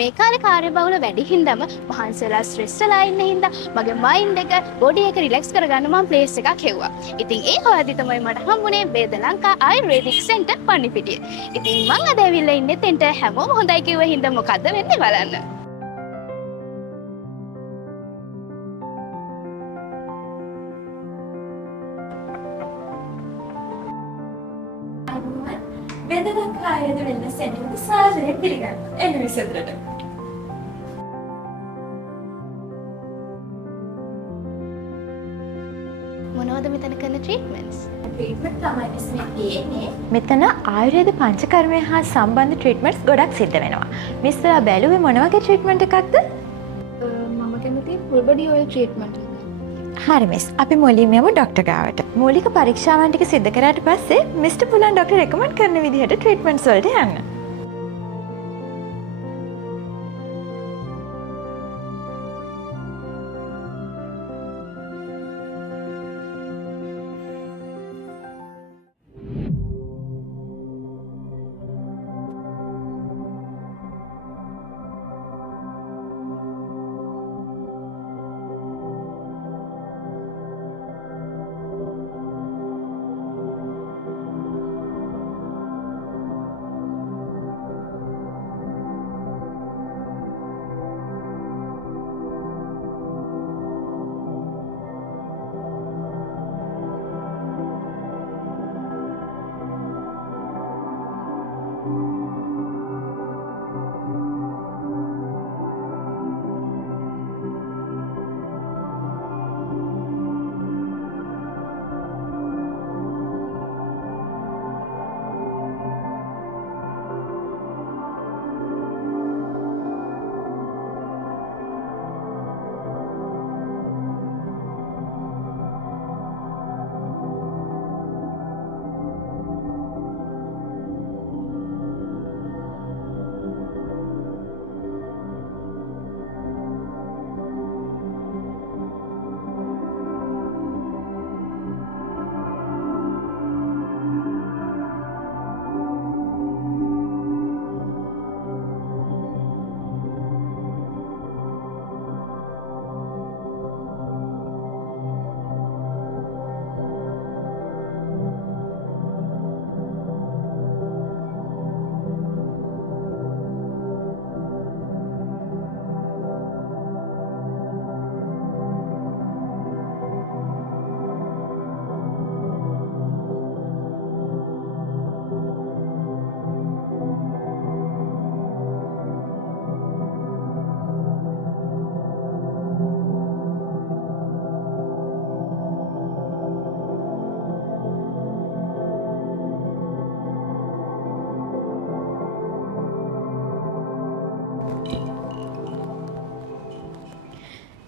මේ කාලේ කාර්යබහුල වැඩි හින්දාම මහන්සිලා ස්ට්‍රෙස් වෙලා ඉන්න හින්දා මගේ මයින්ඩ් එක බොඩි එක රිලැක්ස් කරගන්න මම ප්ලේස් එකක් හෙව්වා. ඉතින් ඒ හොයද්දි තමයි මට හම්බුනේ වේද ලංකා ආයුර්වේදික් සෙන්ටර් පන්නිපිටිය. ඉතින් මං අද ඇවිල්ලා ඉන්නේ තෙන්ට හැමෝම හොඳයි කිව්ව හින්දා මොකද්ද වෙන්නේ බලන්න. වේද ලංකා ආයුර්වේදික් සෙන්ටර් සාදරයෙන් පිළිගන්නවා. එන්න විසඳරට. මොනවද මෙතන කරන ට්‍රීට්මන්ට්ස්? ට්‍රීට්මන්ට් තමයි මේ තියෙන්නේ. මෙතන ආයුර්වේද පංචකර්මය හා සම්බන්ධ ට්‍රීට්මන්ට්ස් ගොඩක් සිද්ධ වෙනවා. මිස් ඔයා බැලුවේ මොන වගේ ට්‍රීට්මන්ට් එකක්ද? මම කැමති ෆුල් බොඩි ඔයිල් ට්‍රීට්මන්ට් එක. හරි මිස්. අපි මුලින්ම යමු ડોක්ටර් ගාවට. මූලික පරීක්ෂාවන් ටික සිදු කරාට පස්සේ මිස්ටර් පුලන් ડોක්ටර් රෙකමන්ඩ් කරන විදිහට ට්‍රීට්මන්ට්ස් වලට යන්න.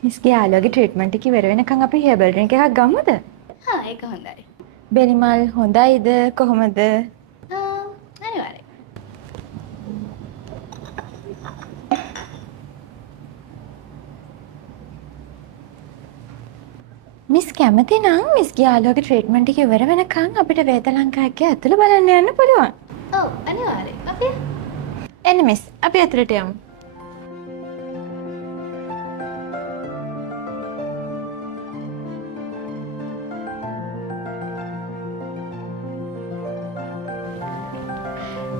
මිස්ගේ යාළුවගේ ට්‍රීට්මන්ට් එක ඉවර වෙනකන් අපි හේබල් ඩ්‍රින්ක් එකක් ගමුද? හා ඒක හොඳයි. බෙලිමල් හොඳයිද කොහොමද? අනිවාර්යයෙන්. මිස් කැමති නම් මිස්ගේ යාළුවගේ ට්‍රීට්මන්ට් එක ඉවර වෙනකන් අපිට වේද ලංකාවේ ඇතුළ බලන්න යන්න පුළුවන්. ඔව් අනිවාර්යයෙන්. අපි එන්න මිස් අපි ඇතුළට යමු.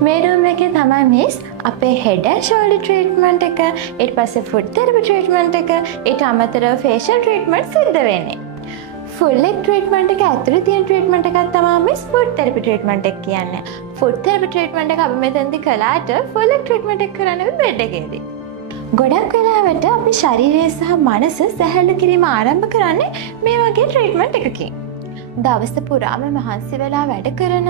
මේ රූම් එකේ තමයි මිස් අපේ හෙඩ් ඇන්ඩ් ෂෝල්ඩර් ට්‍රීට්මන්ට් එක, ඊට පස්සේ ෆුට් තෙරපි ට්‍රීට්මන්ට් එක, ඊට අමතරව ෆේෂියල් ට්‍රීට්මන්ට් සිද්ධ වෙන්නේ. ෆුල් ලෙග් ට්‍රීට්මන්ට් එක ඇතුළේ තියෙන ට්‍රීට්මන්ට් එකක් තමයි මිස් ෆුට් තෙරපි ට්‍රීට්මන්ට් එක කියන්නේ. ෆුට් තෙරපි ට්‍රීට්මන්ට් එක අපි මෙතෙන්දී කළාට ෆුල් ලෙග් ට්‍රීට්මන්ට් එක කරන්නේ බෙඩ් එකේදී. ගොඩක් වෙලාවට අපි ශරීරය සහ මනස සැහැල්ලු කිරීම ආරම්භ කරන්නේ මේ වගේ ට්‍රීට්මන්ට් එකකින්. දවස පුරාම මහන්සි වෙලා වැඩ කරන,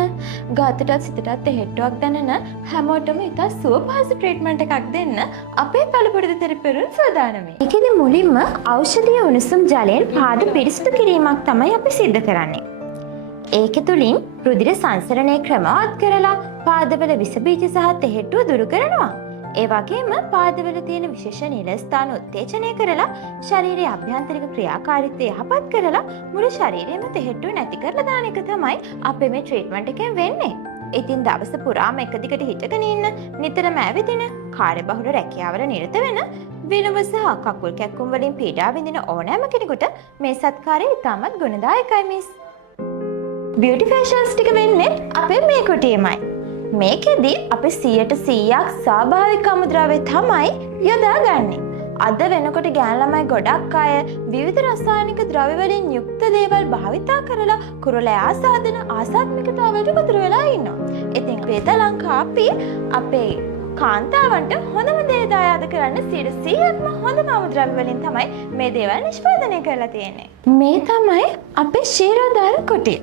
ගතටත් සිතටත් හෙට්ටුවක් දැනෙන හැමෝටම ඉතා සුවපහසු ට්‍රීට්මන්ට් එකක් දෙන්න අපේ පළපොරද තෙරපිවරුන් සූදානම්. ඒකෙදි මුලින්ම ඖෂධීය උණුසුම් ජලයෙන් පාද පිරිසිදු කිරීමක් තමයි අපි සිද්ධ කරන්නේ. ඒක තුලින් රුධිර සංසරණය ක්‍රමවත් කරලා පාදවල විස බීජ සහ තෙහෙට්ටුව දුරු කරනවා. ඒ වගේම පාදවල තියෙන විශේෂ නිල ස්ථාන උත්තේජනය කරලා ශරීරයේ අභ්‍යන්තරික ක්‍රියාකාරීත්වය යහපත් කරලා මුළු ශරීරයේම තෙහෙට්ටුව නැති කරලා දාන එක තමයි අපේ මේ ට්‍රීට්මන්ට් එකෙන් වෙන්නේ. ඉතින් දවස පුරාම එක දිගට හිටගෙන ඉන්න, නිතරම ඇවිදින, කාර්යබහුල රැකියාවල නිරත වෙන, විනුම සහ කකුල් කැක්කුම් වලින් පීඩා විඳින ඕනෑම කෙනෙකුට මේ සත්කාරය ඉතාමත් ගුණදායකයි මිස්. බියුටි ෆේෂියල්ස් ටික වෙන්නේ අපේ මේ කුටියමයි. මේකෙදි අපි 100% ස්වාභාවික අමුද්‍රව්‍ය තමයි යොදාගන්නේ. අද වෙනකොට ගෑනු ළමයි ගොඩක් අය විවිධ රසායනික ද්‍රව්‍ය වලින් යුක්ත දේවල් භාවිතා කරලා කුරුලෑ ආසාදන ආසාත්මිකතාවලට ගොදුරු වෙලා ඉන්නවා. ඉතින් වේද ලංකාවේ අපේ කාන්තාවන්ට හොඳම දේ දායාද කරන්න 100%ක්ම හොඳම අමුද්‍රව්‍ය වලින් තමයි මේ දේවල් නිෂ්පාදනය කරලා තියෙන්නේ. මේ තමයි අපේ ශීරෝදාර කුටිය.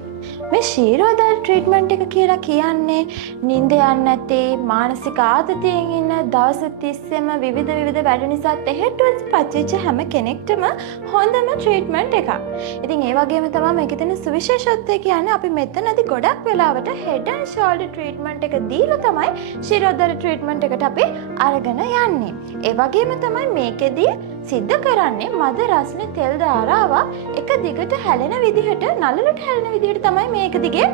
මේ ශීරෝදාර ට්‍රීට්මන්ට් එක කියලා කියන්නේ නිින්ද යන්නේ නැති මානසික ආතතියෙන් ඉන්න දවස් 30ෙම විවිධ වැඩ නිසා තෙහෙට්ටුවෙන් පච්චිච්ච හැම කෙනෙක්ටම හොඳම ට්‍රීට්මන්ට් එකක්. ඉතින් ඒ වගේම තමයි මේකේ තියෙන සුවිශේෂත්වය කියන්නේ අපි මෙතනදී ගොඩක් වෙලාවට හෙඩ් ඇන්ඩ් ෂෝල්ඩර් ට්‍රීට්මන්ට් එක දීලා තමයි ශීරෝදාර ට්‍රීට්මන්ට් එකට අපි අරගෙන යන්නේ. ඒ වගේම තමයි මේකෙදී සිද්ධ කරන්නේ මද රස්නේ තෙල් ධාරාවක් එක දිගට හැලෙන විදිහට නළලට හැලෙන විදිහට තමයි මේක දිගේ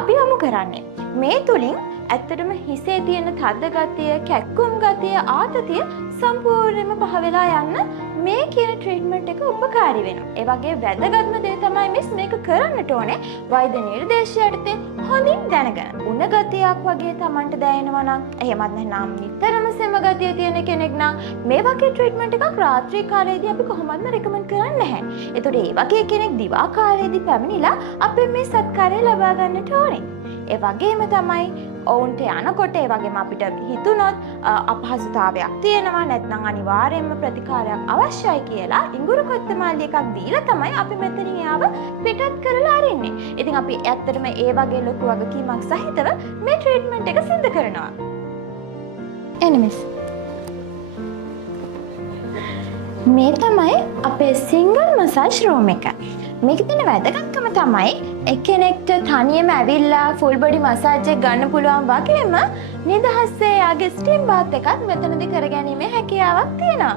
අපි යොමු කරන්නේ. මේ තුලින් ඇත්තටම හිසේ තියෙන තද ගතිය, කැක්කුම් ගතිය, ආතතිය සම්පූර්ණයෙන්ම පහ වෙලා යන්න මේ කියන ට්‍රීට්මන්ට් එක උපකාරී වෙනවා. ඒ වගේ වැදගත්ම දේ තමයි මිස් මේක කරන්නට ඕනේ වෛද්‍ය නිර්දේශය යටතේ හොඳින් දැනගෙන. උණ ගතියක් වගේ Tamanට දැනෙනවා නම්, එහෙමත් නැත්නම් නිතරම සෙම ගතිය තියෙන කෙනෙක් නම් මේ වගේ ට්‍රීට්මන්ට් එකක් රාත්‍රී කාලයේදී අපි කොහොමත්ම රෙකමන්ඩ් කරන්නේ නැහැ. ඒතකොට මේ වගේ කෙනෙක් දිවා කාලයේදී පැමිණිලා අපි මේ සත්කාරය ලබා ගන්නට ඕනේ. ඒ වගේම තමයි ඔවුන්ට යනකොට ඒ වගේම අපිට හිතුනොත් අපහසුතාවයක් තියෙනවා නැත්නම් අනිවාර්යයෙන්ම ප්‍රතිකාරයක් අවශ්‍යයි කියලා ඉඟුරු කොත්තමාලි එකක් දීලා තමයි අපි මෙතනින් යාව පිටත් කරලා අරින්නේ. ඉතින් අපි ඇත්තටම ඒ වගේ ලොකු වගකීමක් සහිතව මේ ට්‍රීට්මන්ට් එක සිදු කරනවා. එනිමිස් මේ තමයි අපේ සිංගල් මසාජ් රූම් එක. මේක තියෙන වැදගත්කම තමයි එක්කෙනෙක්ට තනියම ඇවිල්ලා ෆුල් බොඩි මසාජ් එක ගන්න පුළුවන් වගේම නිදහසේ යාගේ ස්ටීම් බාත් එකත් මෙතනදී කරගැනීමේ හැකියාවක් තියෙනවා.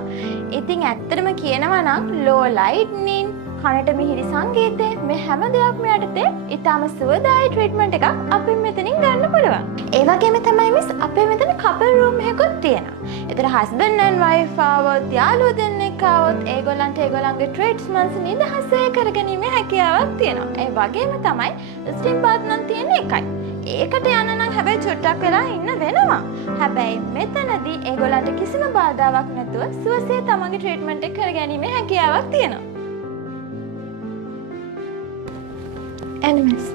ඉතින් ඇත්තටම කියනවා නම් ලෝ ලයිට්නින් කනට මිහිරි සංගීතය මේ හැම දෙයක්ම යටතේ ඊටාම සුවදායී ට්‍රීට්මන්ට් එකක් අපි මෙතනින් ගන්න පුළුවන්. ඒ වගේම තමයි මිස් අපේ මෙතන කපල් රූම් එකකුත් තියෙනවා. ඒතර හස්බන්ඩ් ඇන්ඩ් වයිෆ් ආවොත් යාළුවෝ දෙන්නෙක් ආවොත් ඒගොල්ලන්ට ඒගොල්ලන්ගේ ට්‍රීට්මන්ට්ස් නිදහසේ කරගැනීමේ හැකියාවක් තියෙනවා. ඒ වගේම තමයි ස්ටීම් බාත් නම් තියෙන්නේ එකයි. ඒකට යන්න නම් හැබැයි චුට්ටක් වෙලා ඉන්න වෙනවා. හැබැයි මෙතනදී ඒගොල්ලන්ට කිසිම බාධාවක් නැතුව සුවසේ තමන්ගේ ට්‍රීට්මන්ට් එක කරගැනීමේ හැකියාවක් තියෙනවා. Animals.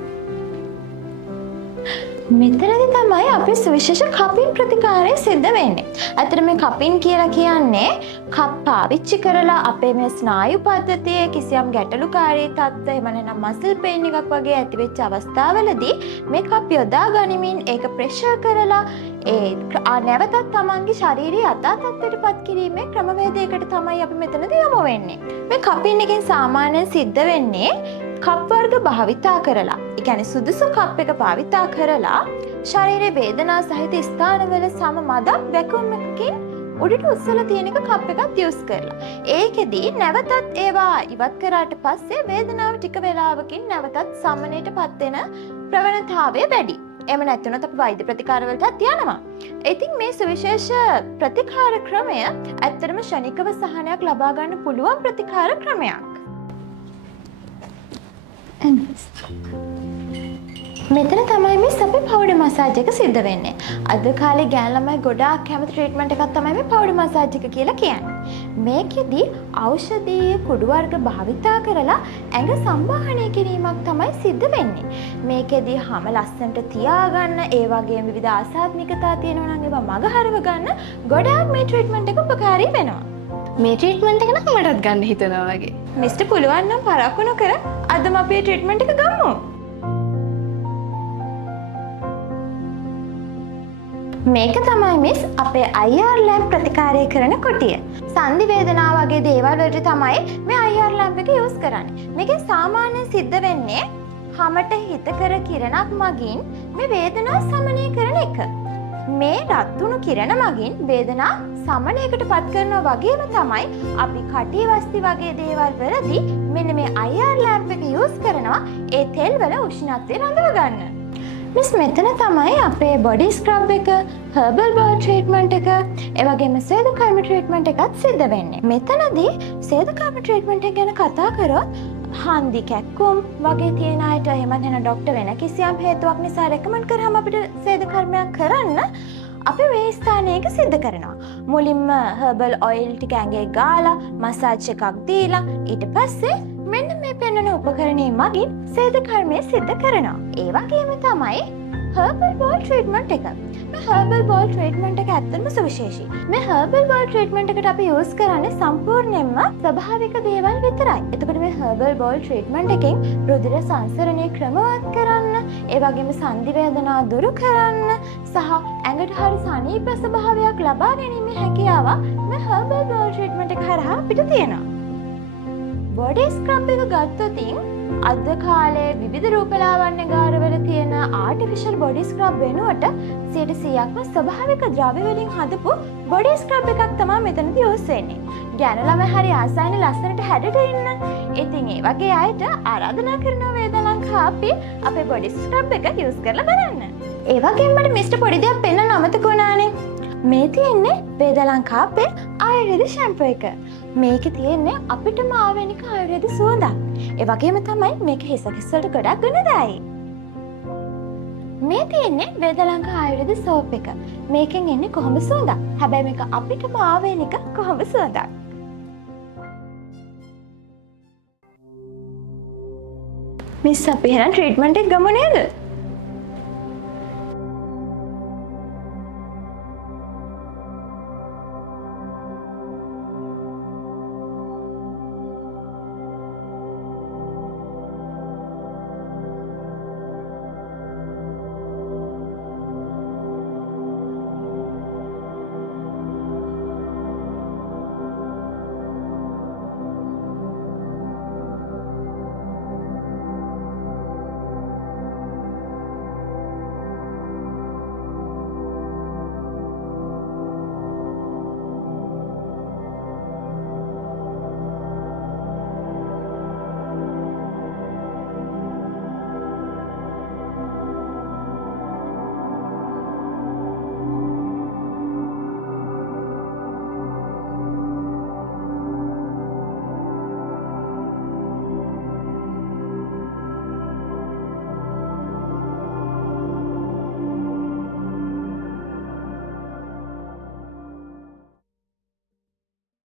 මෙතනදී තමයි අපේ සුවිශේෂ කපින් ප්‍රතිකාරය සිද්ධ වෙන්නේ. අතන මේ කපින් කියලා කියන්නේ කප් පාවිච්චි කරලා අපේ මේ ස්නායු පද්ධතියේ කිසියම් ගැටලුකාරී තත්ත්ව එහෙම නැත්නම් මසල් පේන් එකක් වගේ ඇති වෙච්ච අවස්ථාවලදී මේ කප් යොදා ගනිමින් ඒක ප්‍රෙෂර් කරලා නැවතත් තමන්ගේ ශාරීරික යථා තත්ත්වයටපත් කිරීමේ ක්‍රමවේදයකට තමයි අපි මෙතනදී යොමු වෙන්නේ. මේ කපින් එකෙන් සාමාන්‍යයෙන් සිද්ධ වෙන්නේ කප් වර්ග භාවිතා කරලා, ඒ කියන්නේ සුදුසු කප් එක භාවිතා කරලා ශරීරයේ වේදනා සහිත ස්ථානවල සම මදක් වැකුම් එකකින් උඩට උස්සලා තියෙන එක කප් එකක් යූස් කරලා. ඒකෙදී නැවතත් ඒවා ඉවත් කරාට පස්සේ වේදනාව ටික වේලාවකින් නැවතත් සමනයටපත් වෙන ප්‍රවණතාවය වැඩි. එහෙම නැත්නම් අපි වෛද්‍ය ප්‍රතිකාර වලටත් යනවා. ඉතින් මේ සුවිශේෂ ප්‍රතිකාර ක්‍රමය ඇත්තටම ශනිකව සහනයක් ලබා ගන්න පුළුවන් ප්‍රතිකාර ක්‍රමයක්. මෙතන තමයි මේ අපි පවුඩර් මසාජ් එක සිද්ධ වෙන්නේ. අද කාලේ ගෑනු ළමයි ගොඩාක් කැමති ට්‍රීට්මන්ට් එකක් තමයි මේ පවුඩර් මසාජ් එක කියලා කියන්නේ. මේකෙදි ඖෂධීය කුඩු වර්ග භාවිතා කරලා ඇඟ සම්බාහනය කිරීමක් තමයි සිද්ධ වෙන්නේ. මේකෙදි හැම ලස්සනට තියාගන්න, ඒ වගේම විවිධ ආසාත්මිකතා තියෙනවා නම් ඒවා මගහරව ගන්න ගොඩාක් මේ ට්‍රීට්මන්ට් එක උපකාරී වෙනවා. මේ ට්‍රීට්මන්ට් එක නම් මටත් ගන්න හිතනවා වගේ. මිස්ටර් පුළුවන් නම් පරක්කු නොකර අදම අපේ ට්‍රීට්මන්ට් එක ගමු. මේක තමයි මිස් අපේ IR ලැම්ප් ප්‍රතිකාරය කරන කොටිය. සන්ධි වේදනා වගේ දේවල් වලට තමයි මේ IR ලැම්ප් එක යූස් කරන්නේ. මේකෙන් සාමාන්‍යයෙන් සිද්ධ වෙන්නේ හැමට හිතකර කිරණක් මගින් මේ වේදනා සමනය කරන එක. මේ රත්තුණු කිරණ මගින් වේදනා සමනයකට පත් කරනවා වගේම තමයි අපි කටි වස්ති වගේ දේවල් වලදී මෙන්න මේ IR ලැම්ප් එක යූස් කරනවා ඒ තෙල් වල උෂ්ණත්වය රඳව ගන්න. මිස් මෙතන තමයි අපේ බොඩි ස්ක්‍රබ් එක, හර්බල් බෝල් ට්‍රීට්මන්ට් එක, ඒ වගේම සේදකර්ම ට්‍රීට්මන්ට් එකත් සිද්ධ වෙන්නේ. මෙතනදී සේදකර්ම ට්‍රීට්මන්ට් එක ගැන කතා කරොත් හන්දි කැක්කුම් වගේ තියෙන අයට එහෙම නැත්නම් ડોක්ටර් වෙන කිසියම් හේතුවක් නිසා රෙකමන්ඩ් කරාම අපිට සේදකර්මයක් කරන්න අපි මේ ස්ථානයක සිද්ධ කරනවා. මුලින්ම හර්බල් ඔයිල් ටික ඇඟේ ගාලා මසාජ් එකක් දීලා ඊට පස්සේ මෙන්න මේ පෙන්වන උපකරණය මගින් සේදකර්මය සිද්ධ කරනවා. ඒ වගේම තමයි හර්බල් බෝල් ට්‍රීට්මන්ට් එක. මේ හර්බල් බෝල් ට්‍රීට්මන්ට් එක ඇත්තටම සුවිශේෂී. මේ හර්බල් බෝල් ට්‍රීට්මන්ට් එකට අපි යූස් කරන්නේ සම්පූර්ණයෙන්ම ස්වභාවික දේවල් විතරයි. එතකොට මේ හර්බල් බෝල් ට්‍රීට්මන්ට් එකෙන් රුධිර සංසරණය ක්‍රමවත් කරන්න, ඒ වගේම සන්ධි වේදනා දුරු කරන්න සහ ඇඟට හරි සනීප ස්වභාවයක් ලබා ගැනීමේ හැකියාව මේ හර්බල් බෝල් ට්‍රීට්මන්ට් එක හරහා අපිට තියෙනවා. බොඩි ස්ක්‍රබ් එක ගත්තොතින් අද කාලේ විවිධ රූපලාවන්‍ය ගාරවල තියෙන ආටිෆිෂල් බොඩි ස්ක්‍රබ් වෙනුවට 100%ක්ම ස්වභාවික ද්‍රව්‍ය වලින් හදපු බොඩි ස්ක්‍රබ් එකක් තමයි මෙතනදී යූස් වෙන්නේ. ගැන ළමයි හරි ආසයිනේ ලස්සනට හැඩට ඉන්න. ඉතින් ඒ වගේ අයට ආරාධනා කරනවා වේදලංකා අපේ බොඩි ස්ක්‍රබ් එක යූස් කරලා බලන්න. ඒ වගේම මට මිස්ටර් පොඩි දෙයක් පෙන්වන්න අමතක වුණානේ. මේ තියෙන්නේ වේදලංකා අපේ ආයුර්වේද ෂැම්පූ එක. මේකේ තියෙන්නේ අපිටම ආවේනික ආයුර්වේද සුවඳක්. ඒ වගේම තමයි මේක හිස කිස්සලට ගොඩක් ගුණදායී. මේ තියෙන්නේ වේදලංකා ආයුර්වේද සෝප් එක. මේකෙන් එන්නේ කොහොඹ සුවඳක්. හැබැයි මේක අපිටම ආවේනික කොහොඹ සුවඳක්. මිස් අපි එහෙනම් ට්‍රීට්මන්ට් එක ගමු නේද?